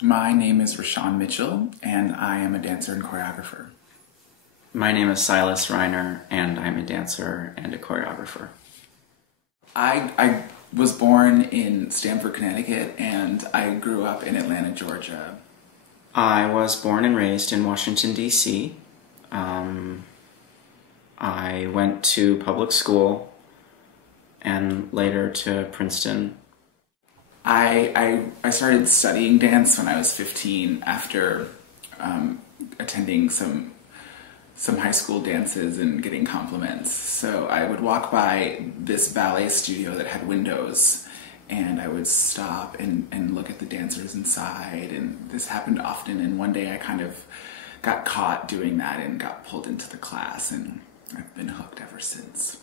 My name is Rashaun Mitchell, and I am a dancer and choreographer. My name is Silas Riener, and I'm a dancer and a choreographer. I was born in Stamford, Connecticut, and I grew up in Atlanta, Georgia. I was born and raised in Washington, D.C. I went to public school and later to Princeton. I started studying dance when I was 15 after attending some high school dances and getting compliments. So I would walk by this ballet studio that had windows, and I would stop and look at the dancers inside, and this happened often, and one day I kind of got caught doing that and got pulled into the class, and I've been hooked ever since.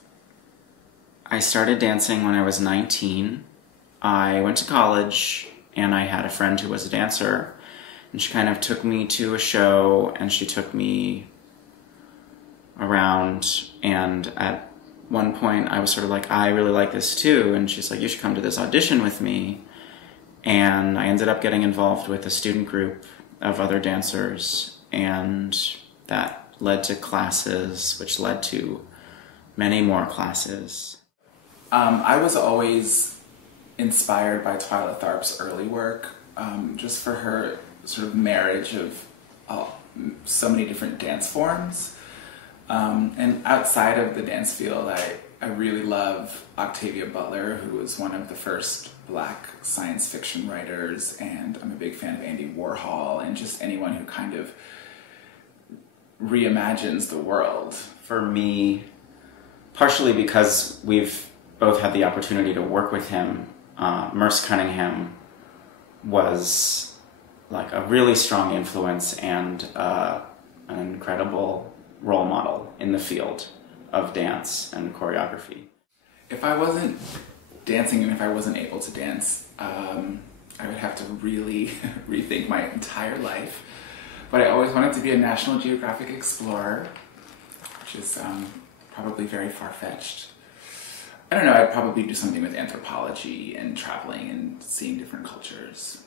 I started dancing when I was 19. I went to college, and I had a friend who was a dancer, and she kind of took me to a show, and she took me around, and at one point I was sort of like, I really like this too, and she's like, you should come to this audition with me. And I ended up getting involved with a student group of other dancers, and that led to classes, which led to many more classes. I was always inspired by Twyla Tharp's early work, just for her sort of marriage of so many different dance forms. And outside of the dance field, I really love Octavia Butler, who was one of the first Black science fiction writers, and I'm a big fan of Andy Warhol, and just anyone who kind of reimagines the world. For me, partially because we've both had the opportunity to work with him, Merce Cunningham was like a really strong influence and an incredible role model in the field of dance and choreography. If I wasn't dancing and if I wasn't able to dance, I would have to really rethink my entire life. But I always wanted to be a National Geographic explorer, which is probably very far-fetched. I don't know, I'd probably do something with anthropology and traveling and seeing different cultures.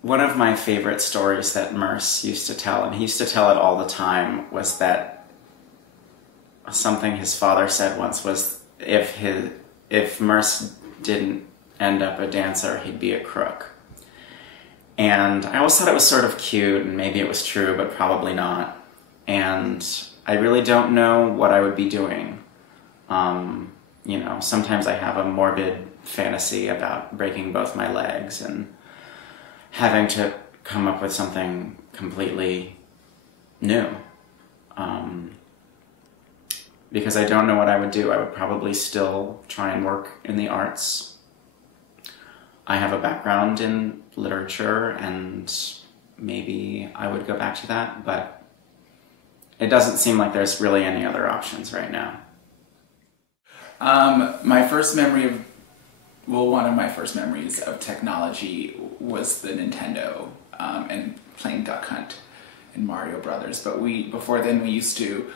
One of my favorite stories that Merce used to tell, and he used to tell it all the time, was that something his father said once was, if Merce didn't end up a dancer, he'd be a crook. And I always thought it was sort of cute, and maybe it was true, but probably not. And I really don't know what I would be doing. You know, sometimes I have a morbid fantasy about breaking both my legs and having to come up with something completely new. Because I don't know what I would do. I would probably still try and work in the arts. I have a background in literature, and maybe I would go back to that, but it doesn't seem like there's really any other options right now. My first memory of, well, one of my first memories of technology was the Nintendo, and playing Duck Hunt and Mario Brothers. But before then we used to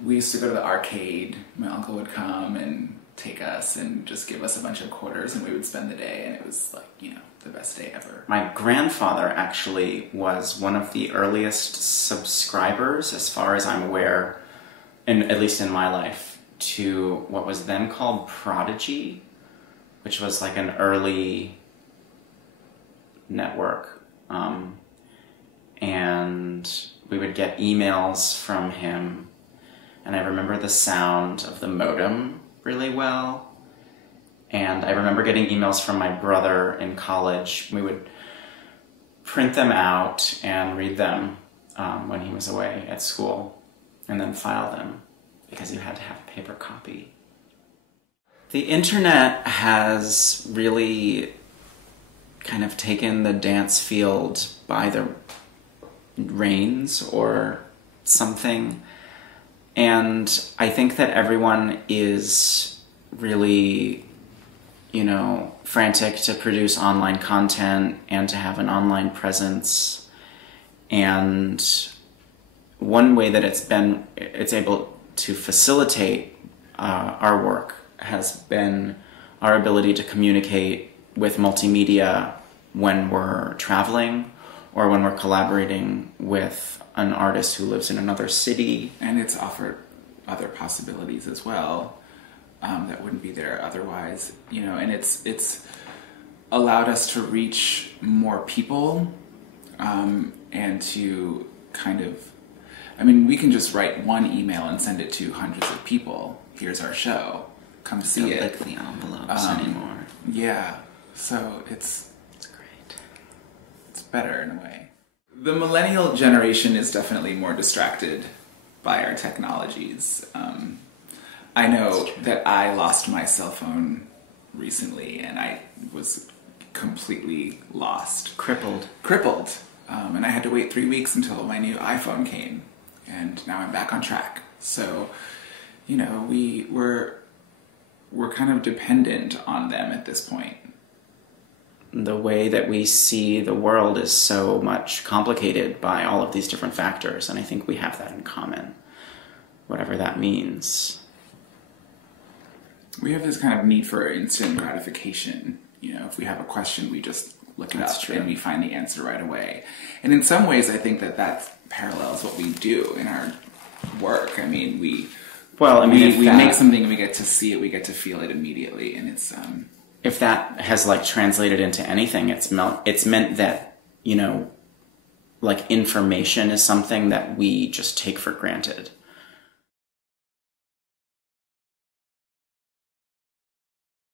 go to the arcade. My uncle would come and take us and just give us a bunch of quarters, and we would spend the day, and it was like, you know, the best day ever. My grandfather actually was one of the earliest subscribers, as far as I'm aware, at least in my life, to what was then called Prodigy, which was like an early network. And we would get emails from him, and I remember the sound of the modem really well. And I remember getting emails from my brother in college. We would print them out and read them when he was away at school, and then file them, because you had to have a paper copy. The internet has really kind of taken the dance field by the reins or something. And I think that everyone is really, you know, frantic to produce online content and to have an online presence. And one way that it's able to facilitate our work has been our ability to communicate with multimedia when we're traveling or when we're collaborating with an artist who lives in another city. And it's offered other possibilities as well that wouldn't be there otherwise, you know, and it's allowed us to reach more people and to kind of, I mean, we can just write one email and send it to hundreds of people. Here's our show. Come see it. Don't lick the envelopes anymore. Yeah. So it's great. It's better in a way. The millennial generation is definitely more distracted by our technologies. I know that I lost my cell phone recently, and I was completely lost. Crippled. And I had to wait 3 weeks until my new iPhone came, and now I'm back on track. So, you know, we're kind of dependent on them at this point. The way that we see the world is so much complicated by all of these different factors, and I think we have that in common, whatever that means. We have this kind of need for instant gratification. You know, if we have a question, we just look it up and we find the answer right away. And in some ways, I think that parallels what we do in our work. I mean, we make something and we get to see it, we get to feel it immediately, and it's if that has like translated into anything, it's meant that, you know, like information is something that we just take for granted.